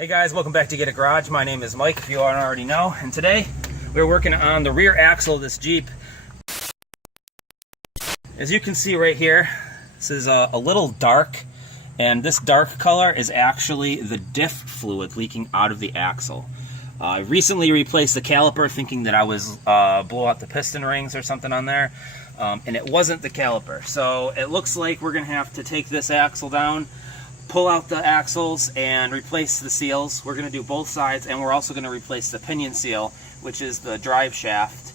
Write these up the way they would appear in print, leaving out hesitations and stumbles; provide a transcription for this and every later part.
Hey guys, welcome back to Get a Garage. My name is Mike, if you don't already know, and today we're working on the rear axle of this Jeep. As you can see right here, this is a little dark, and this dark color is actually the diff fluid leaking out of the axle. I recently replaced the caliper thinking that I was blow out the piston rings or something on there, and it wasn't the caliper. So it looks like we're going to have to take this axle down, pull out the axles, and replace the seals. We're going to do both sides, and we're also going to replace the pinion seal, which is the drive shaft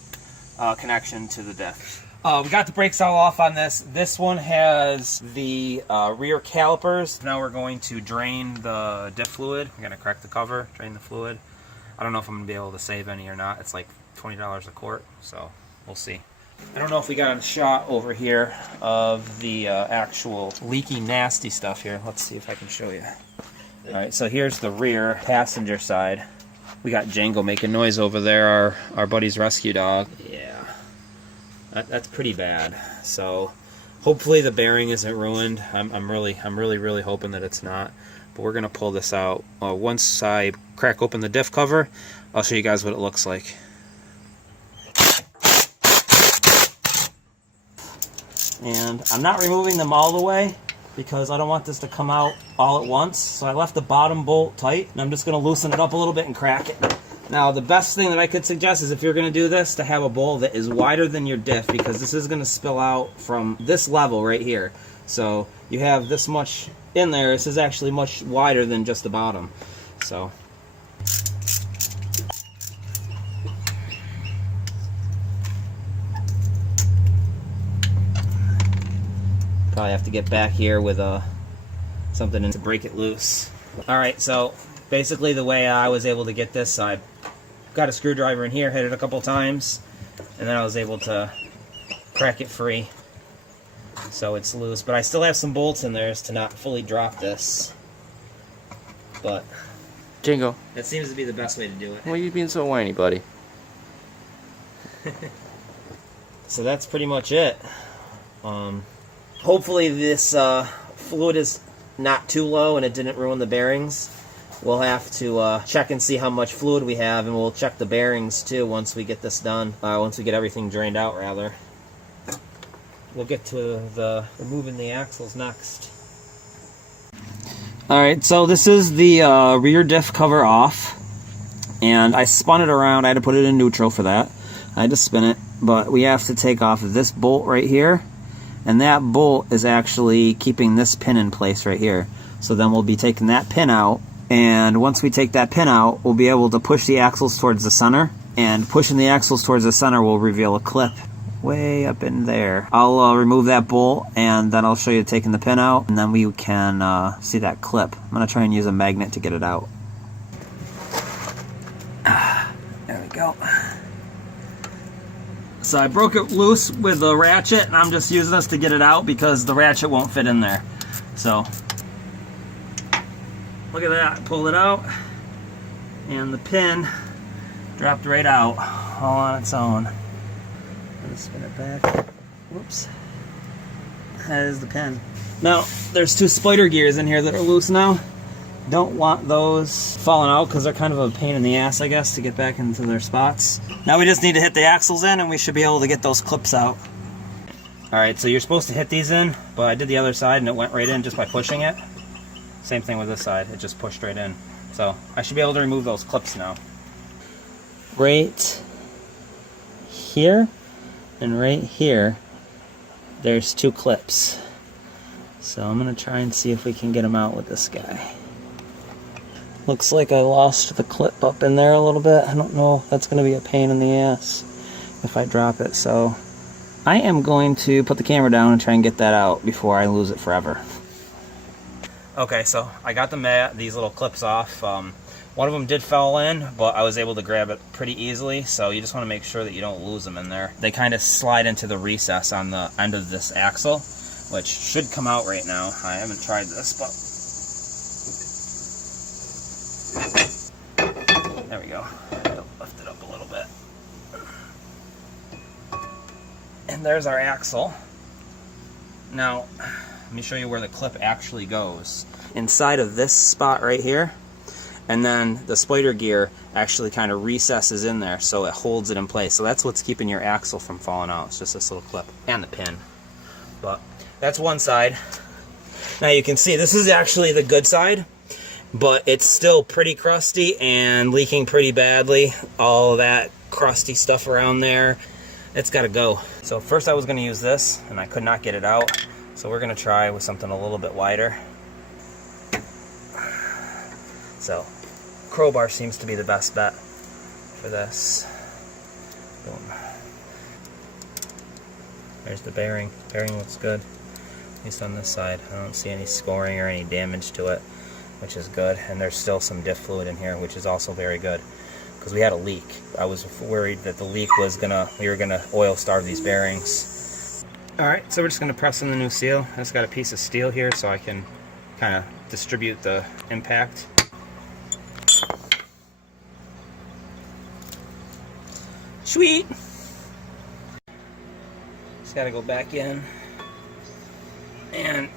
connection to the diff. We got the brakes all off on this. This one has the rear calipers. Now we're going to drain the diff fluid. We're going to crack the cover, drain the fluid. I don't know if I'm going to be able to save any or not. It's like $20 a quart, so we'll see. I don't know if we got a shot over here of the actual leaky, nasty stuff here. Let's see if I can show you. All right, so here's the rear passenger side. We got Django making noise over there, our buddy's rescue dog. Yeah, that's pretty bad. So hopefully the bearing isn't ruined. I'm really hoping that it's not. But we're gonna pull this out. Once I crack open the diff cover, I'll show you guys what it looks like. And I'm not removing them all the way because I don't want this to come out all at once. So I left the bottom bolt tight, and I'm just going to loosen it up a little bit and crack it. Now the best thing that I could suggest is if you're going to do this, to have a bowl that is wider than your diff, because this is going to spill out from this level right here. So you have this much in there. This is actually much wider than just the bottom. So probably have to get back here with something to break it loose. Alright, so basically the way I was able to get this, I got a screwdriver in here, hit it a couple times, and then I was able to crack it free. So it's loose, but I still have some bolts in there to not fully drop this. But Jingo, that seems to be the best way to do it. why are you being so whiny, buddy? So that's pretty much it. Hopefully this fluid is not too low and it didn't ruin the bearings. We'll have to check and see how much fluid we have, and we'll check the bearings too once we get this done. Once we get everything drained out, rather. We'll get to the removing the axles next. Alright, so this is the rear diff cover off, and I spun it around. I had to put it in neutral for that. I had to spin it, but we have to take off this bolt right here. And that bolt is actually keeping this pin in place right here. So then we'll be taking that pin out, and once we take that pin out, we'll be able to push the axles towards the center, and pushing the axles towards the center will reveal a clip way up in there. I'll remove that bolt, and then I'll show you taking the pin out, and then we can see that clip. I'm going to try and use a magnet to get it out. There we go. So I broke it loose with the ratchet, and I'm just using this to get it out because the ratchet won't fit in there. So, look at that, pulled it out, and the pin dropped right out, all on its own. Let's spin it back. Whoops. That is the pin. Now, there's two spider gears in here that are loose now. Don't want those falling out because they're kind of a pain in the ass, I guess, to get back into their spots. Now we just need to hit the axles in, and we should be able to get those clips out. Alright, so you're supposed to hit these in, but I did the other side and it went right in just by pushing it. Same thing with this side, it just pushed right in. So I should be able to remove those clips now. Right here and right here, there's two clips. So I'm going to try and see if we can get them out with this guy. Looks like I lost the clip up in there a little bit. I don't know if that's going to be a pain in the ass if I drop it. So I am going to put the camera down and try and get that out before I lose it forever. Okay, so I got these little clips off. One of them did fall in, but I was able to grab it pretty easily. So you just want to make sure that you don't lose them in there. They kind of slide into the recess on the end of this axle, which should come out right now. I haven't tried this, but there we go. Lift it up a little bit. And there's our axle. Now, let me show you where the clip actually goes. Inside of this spot right here, and then the spoiler gear actually kind of recesses in there, so it holds it in place. So that's what's keeping your axle from falling out. It's just this little clip and the pin. But that's one side. Now you can see this is actually the good side, but it's still pretty crusty and leaking pretty badly. All of that crusty stuff around there, it's got to go. So first I was going to use this, and I could not get it out. So we're going to try with something a little bit wider. So crowbar seems to be the best bet for this. Boom. There's the bearing. Bearing looks good, at least on this side. I don't see any scoring or any damage to it, which is good. And there's still some diff fluid in here, which is also very good, because we had a leak. I was worried that the leak was we were gonna oil starve these bearings. All right, so we're just gonna press in the new seal. I just got a piece of steel here so I can kind of distribute the impact. Sweet. Just got to go back in and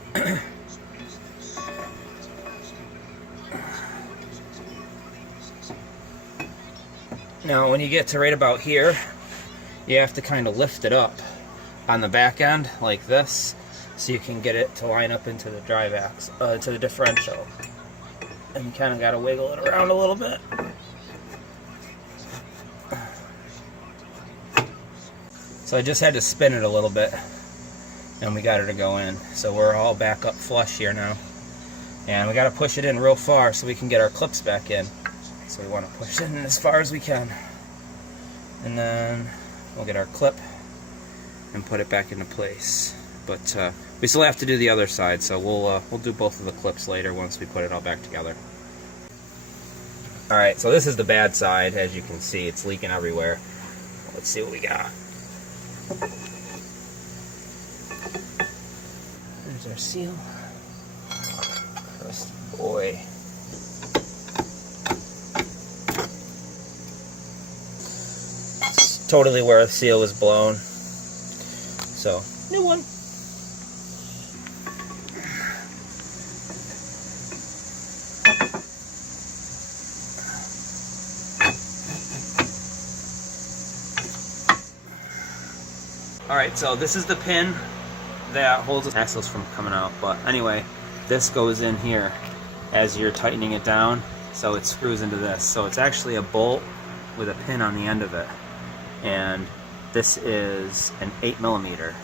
now when you get to right about here, you have to kind of lift it up on the back end like this, so you can get it to line up into the drive axle, to the differential, and you kind of got to wiggle it around a little bit. So I just had to spin it a little bit, and we got her to go in. So we're all back up flush here now. And we got to push it in real far so we can get our clips back in. So we want to push it in as far as we can. And then we'll get our clip and put it back into place. But we still have to do the other side, so we'll do both of the clips later once we put it all back together. Alright, so this is the bad side. As you can see, it's leaking everywhere. Let's see what we got. There's our seal. Crusty boy. It's totally where the seal was blown. So, new one. Alright, so this is the pin that holds the axles from coming out. But anyway, this goes in here as you're tightening it down, so it screws into this. So it's actually a bolt with a pin on the end of it. And this is an 8mm.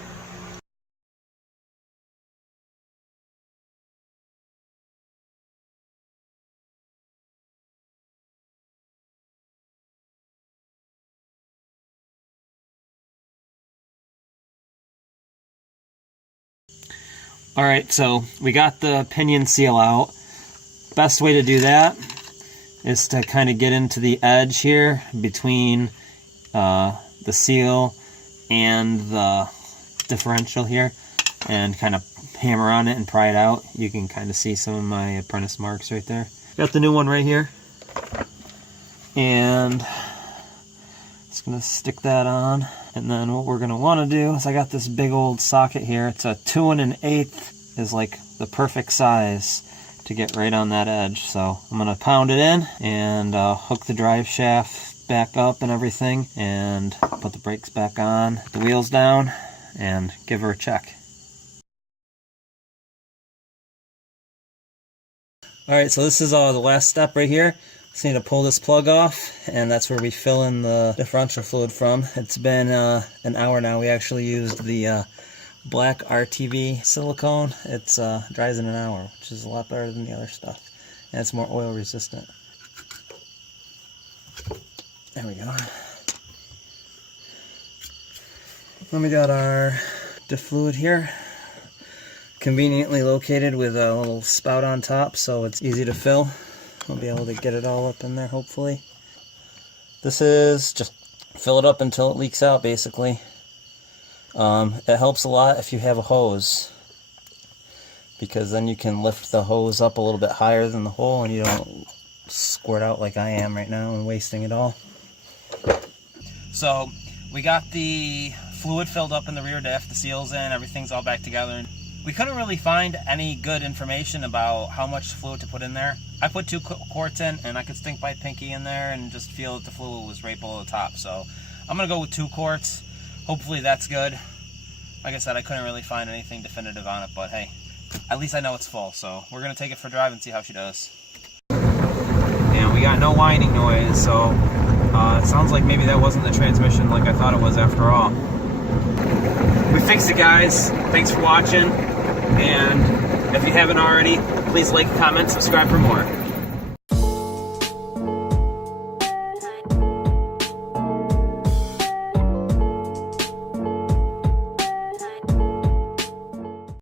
Alright, so we got the pinion seal out. Best way to do that is to kind of get into the edge here between the seal and the differential here and kind of hammer on it and pry it out. You can kind of see some of my apprentice marks right there. Got the new one right here. And just going to stick that on. And then what we're going to want to do is I got this big old socket here. It's a 2 1/8 is like the perfect size to get right on that edge. So I'm going to pound it in and hook the drive shaft back up and everything and put the brakes back on, the wheels down, and give her a check. Alright, so this is the last step right here. Just need to pull this plug off, and that's where we fill in the differential fluid from. It's been an hour now. We actually used the black RTV silicone. It dries in an hour, which is a lot better than the other stuff. And it's more oil resistant. There we go. Then we got our diff fluid here. Conveniently located with a little spout on top, so it's easy to fill. We'll be able to get it all up in there, hopefully. This is just fill it up until it leaks out, basically. It helps a lot if you have a hose, because then you can lift the hose up a little bit higher than the hole and you don't squirt out like I am right now and wasting it all. So we got the fluid filled up in the rear diff, the seal's in, everything's all back together. We couldn't really find any good information about how much fluid to put in there. I put 2 quarts in, and I could stink by Pinky in there and just feel that the fluid was right below the top. So I'm going to go with 2 quarts. Hopefully that's good. Like I said, I couldn't really find anything definitive on it, but hey, at least I know it's full. So we're going to take it for a drive and see how she does. And we got no whining noise, so it sounds like maybe that wasn't the transmission like I thought it was after all. We fixed it, guys. Thanks for watching, and if you haven't already, please like, comment, subscribe for more.